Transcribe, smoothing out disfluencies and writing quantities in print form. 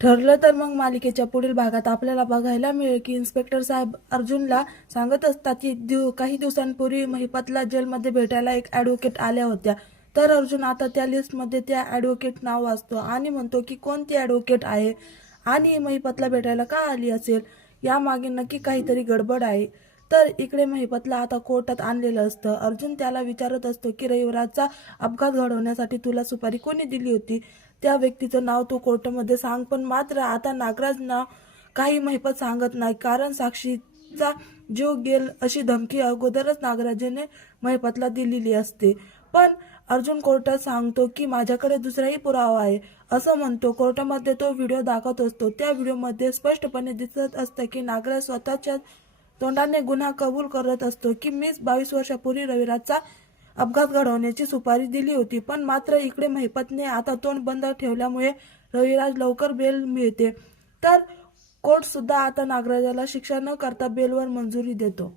ठरलं तर मग मालिकेच्या पुढील भागात आपल्याला बघायला मिळेल की इन्स्पेक्टर साहेब अर्जुनला सांगत असतात की काही दिवसांपूर्वी महिपतला जेलमध्ये भेटायला एक ॲडव्होकेट आल्या होत्या. तर अर्जुन आता त्या लिस्टमध्ये त्या ॲडव्होकेट नाव वाचतो आणि म्हणतो की कोणती ॲडव्होकेट आहे आणि महिपतला भेटायला का आली असेल, यामागे नक्की काहीतरी गडबड आहे. तर इकडे महिपतला आता कोर्टात आणलेलं असतं. अर्जुन त्याला विचारत असतो की रविराजचा अपघात घडवण्यासाठी तुला सुपारी कोणी दिली होती, त्या व्यक्तीचं नाव तू कोर्टामध्ये सांग. पण मात्र आता नागराज नाव काही महिपत सांगत नाही, कारण साक्षीचा जीव गेल अशी धमकी अगोदरच नागराजने महिपतला दिलेली असते. पण अर्जुन कोर्टात सांगतो की माझ्याकडे दुसराही पुरावा आहे असं म्हणतो. कोर्टामध्ये तो व्हिडिओ दाखवत असतो. त्या व्हिडिओमध्ये स्पष्टपणे दिसत असतं की नागराज स्वतःच्या तोंडाने गुन्हा कबूल करत असतो की मीच 22 वर्षापूर्वी रविराजचा अपघात घडवण्याची सुपारी दिली होती. पण मात्र इकडे महिपतने आता तोंड बंद ठेवल्यामुळे रविराज लवकर बेल मिळते. तर कोर्ट सुद्धा आता नागराजाला शिक्षा न करता बेलवर मंजुरी देतो.